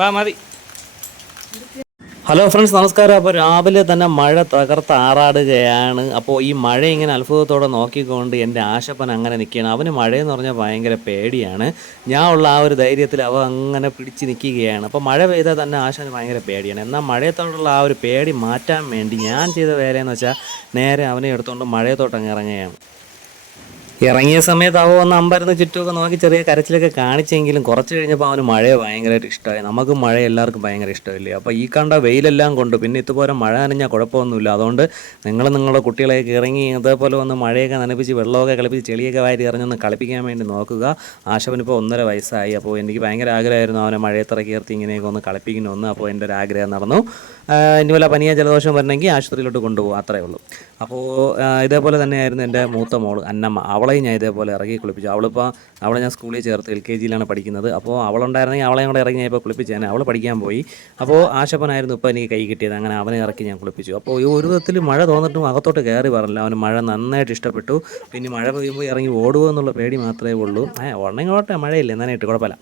ബാ മതി. Hello friends നമസ്കാരം. അപ്പോൾ രാവിലെ തന്നെ മഴ തകർത്ത് ആറാടുകയാണ്. അപ്പോൾ ഈ മഴ ഇങ്ങനെ അത്ഭുതത്തോടെ നോക്കിക്കൊണ്ട് എന്റെ ആശപ്പൻ അങ്ങനെ നിൽക്കുകയാണ്. അവന് മഴയെന്ന് പറഞ്ഞാൽ ഭയങ്കര പേടിയാണ്. ഞാൻ ഉള്ള ആ ഒരു ധൈര്യത്തിൽ അവ അങ്ങനെ പിടിച്ച് നിൽക്കുകയാണ്. അപ്പോൾ മഴ പെയ്താൽ തന്നെ ആശാന് ഭയങ്കര പേടിയാണ്. എന്നാൽ മഴയത്തോടുള്ള ആ ഒരു പേടി മാറ്റാൻ വേണ്ടി ഞാൻ ചെയ്ത വേലയെന്ന് വെച്ചാൽ നേരെ അവനെ എടുത്തുകൊണ്ട് മഴയത്തോട്ടങ്ങ് ഇറങ്ങുകയാണ്. ഇറങ്ങിയ സമയത്ത് അവ വന്ന് അമ്പരന്ന് ചുറ്റുമൊക്കെ നോക്കി ചെറിയ കരച്ചിലൊക്കെ കാണിച്ചെങ്കിലും കുറച്ച് കഴിഞ്ഞപ്പോൾ അവന് മഴ ഭയങ്കരമായിട്ട് ഇഷ്ടമായി. നമുക്ക് മഴ എല്ലാവർക്കും ഭയങ്കര ഇഷ്ടമില്ലേ? അപ്പോൾ ഈ കണ്ട വെയിലെല്ലാം കൊണ്ട് പിന്നെ ഇതുപോലെ മഴ നനഞ്ഞാൽ കുഴപ്പമൊന്നുമില്ല. അതുകൊണ്ട് നിങ്ങൾ നിങ്ങളുടെ കുട്ടികളെയൊക്കെ ഇറങ്ങി ഇതേപോലെ ഒന്ന് മഴയൊക്കെ നനപ്പിച്ച് വെള്ളമൊക്കെ കളിപ്പിച്ച് ചെളിയൊക്കെ വാരി ഇറങ്ങൊന്ന് കളിപ്പിക്കാൻ വേണ്ടി നോക്കുക. ആശവനിപ്പോൾ ഒന്നര വയസ്സായി. അപ്പോൾ എനിക്ക് ഭയങ്കര ആഗ്രഹമായിരുന്നു അവനെ മഴയത്തിറക്കി ഇറത്തി ഇങ്ങനെയൊക്കെ ഒന്ന് കളിപ്പിക്കണമെന്ന്. അപ്പോൾ എന്റെ ഒരു ആഗ്രഹം നടന്നു. ഇനി വല്ല പനിയ ജലദോഷം വരണമെങ്കിൽ ആശുപത്രിയിലോട്ട് കൊണ്ടുപോകും. അത്രേ ഉള്ളൂ. അപ്പോൾ ഇതേപോലെ തന്നെയായിരുന്നു എന്റെ മൂത്ത മോൾ അന്നമ്മ. അവളെയും ഞാൻ ഇതേപോലെ ഇറങ്ങി കുളിപ്പിച്ചു. അവളിപ്പോൾ അവളെ ഞാൻ സ്കൂളിൽ ചേർത്ത് എൽ കെ ജിയിലാണ് പഠിക്കുന്നത്. അപ്പോൾ അവളുണ്ടായിരുന്നെങ്കിൽ അവളെയും കൂടെ ഇറങ്ങി ഇപ്പോൾ കുളിപ്പിച്ചേനെ അവൾ പഠിക്കാൻ പോയി. അപ്പോൾ ആശപ്പനായിരുന്നു ഇപ്പോൾ എനിക്ക് കൈ കിട്ടിയത്. അങ്ങനെ അവനെ ഇറക്കി ഞാൻ കുളിപ്പിച്ചു. അപ്പോൾ ഈ ഒരു വിധത്തിൽ മഴ തോന്നിട്ടും അകത്തോട്ട് കയറി പറഞ്ഞില്ല അവന് മഴ നന്നായിട്ട് ഇഷ്ടപ്പെട്ടു. പിന്നെ മഴ പെയ്യുമ്പോൾ ഇറങ്ങി ഓടുമോ എന്നുള്ള പേടി മാത്രമേ ഉള്ളൂ. ഏ ഉടനെങ്കിൽ ഓട്ടെ മഴയില്ല. നന്നായിട്ട് കുഴപ്പമില്ല.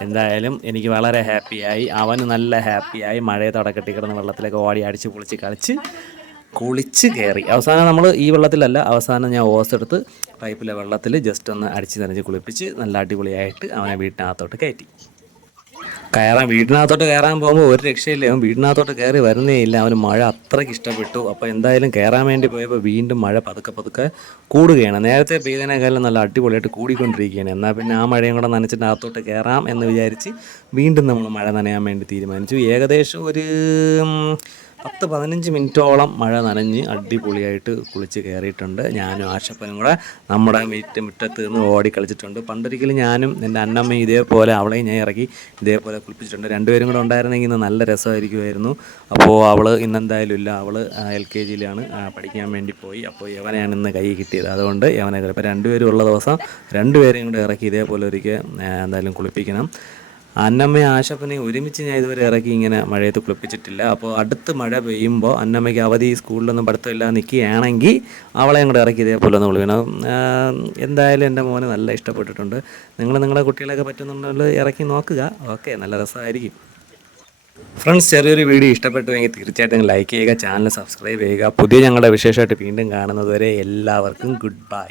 എന്തായാലും എനിക്ക് വളരെ ഹാപ്പിയായി അവന് നല്ല ഹാപ്പിയായി മഴയത്തോടെ കെട്ടിക്കിടന്ന് വെള്ളത്തിലേക്ക് ഓടി അടിച്ച് പൊളിച്ച് കളിച്ച് കുളിച്ച് കയറി. അവസാനം നമ്മൾ ഈ വെള്ളത്തിലല്ല അവസാനം ഞാൻ ഓസ് എടുത്ത് പൈപ്പിലെ വെള്ളത്തിൽ ജസ്റ്റ് ഒന്ന് അടിച്ച് നനഞ്ഞ് കുളിപ്പിച്ച് നല്ല അടിപൊളിയായിട്ട് അവനെ വീട്ടിനകത്തോട്ട് കയറ്റി. കയറാൻ വീടിനകത്തോട്ട് കയറാൻ പോകുമ്പോൾ ഒരു രക്ഷയില്ല. അവൻ വീടിനകത്തോട്ട് കയറി വരുന്നേ ഇല്ല. അവന് മഴ അത്രയ്ക്ക് ഇഷ്ടപ്പെട്ടു. അപ്പോൾ എന്തായാലും കയറാൻ വേണ്ടി പോയപ്പോൾ വീണ്ടും മഴ പതുക്കെ പതുക്കെ കൂടുകയാണ്. നേരത്തെ പെയ്തതിനേക്കാളും നല്ല അടിപൊളിയായിട്ട് കൂടിക്കൊണ്ടിരിക്കുകയാണ്. എന്നാൽ പിന്നെ ആ മഴയും കൂടെ നനച്ചിട്ട് അകത്തോട്ട് കയറാം എന്ന് വിചാരിച്ച് വീണ്ടും നമ്മൾ മഴ നനയാൻ വേണ്ടി തീരുമാനിച്ചു. ഏകദേശം ഒരു പത്ത് പതിനഞ്ച് മിനിറ്റോളം മഴ നനഞ്ഞ് അടിപൊളിയായിട്ട് കുളിച്ച് കയറിയിട്ടുണ്ട്. ഞാനും ആശപ്പനും കൂടെ നമ്മുടെ മീറ്റ് മുറ്റത്ത് നിന്ന് ഓടി കളിച്ചിട്ടുണ്ട്. പണ്ടൊരിക്കലും ഞാനും എന്റെ അന്നമ്മയും ഇതേപോലെ അവളെയും ഞാൻ ഇറക്കി ഇതേപോലെ കുളിപ്പിച്ചിട്ടുണ്ട്. രണ്ടുപേരും കൂടെ ഉണ്ടായിരുന്നെങ്കിൽ ഇന്ന് നല്ല രസമായിരിക്കുമായിരുന്നു. അപ്പോൾ അവൾ ഇന്നെന്തായാലും ഇല്ല. അവൾ എൽ കെ ജിയിലാണ് പഠിക്കാൻ വേണ്ടി പോയി. അപ്പോൾ യവനെയാണ് ഇന്ന് കൈ കിട്ടിയത്. അതുകൊണ്ട് യവനെ ഇപ്പോൾ രണ്ടുപേരും ഉള്ള ദിവസം രണ്ടുപേരെയും കൂടെ ഇറക്കി ഇതേപോലെ ഒരിക്കൽ എന്തായാലും കുളിപ്പിക്കണം. അന്നമ്മയും ആശപ്പനെയും ഒരുമിച്ച് ഞാൻ ഇതുവരെ ഇറക്കി ഇങ്ങനെ മഴയത്ത് കുളിപ്പിച്ചിട്ടില്ല. അപ്പോൾ അടുത്ത് മഴ പെയ്യുമ്പോൾ അന്നമ്മയ്ക്ക് അവധി സ്കൂളിലൊന്നും പഠിത്തമില്ല നിൽക്കുകയാണെങ്കിൽ അവളെയും കൂടെ ഇറക്കി ഇതേപോലെ ഒന്ന് വിളിക്കണം എന്തായാലും എന്റെ മോന് നല്ല ഇഷ്ടപ്പെട്ടിട്ടുണ്ട്. നിങ്ങൾ നിങ്ങളുടെ കുട്ടികളെയൊക്കെ പറ്റുന്നുണ്ടെങ്കിൽ ഇറക്കി നോക്കുക. ഓക്കെ നല്ല രസമായിരിക്കും. ഫ്രണ്ട്സ് ചെറിയൊരു വീഡിയോ ഇഷ്ടപ്പെട്ടുവെങ്കിൽ തീർച്ചയായിട്ടും ലൈക്ക് ചെയ്യുക ചാനൽ സബ്സ്ക്രൈബ് ചെയ്യുക. പുതിയ ഞങ്ങളുടെ വിശേഷമായിട്ട് വീണ്ടും കാണുന്നതുവരെ എല്ലാവർക്കും ഗുഡ് ബൈ.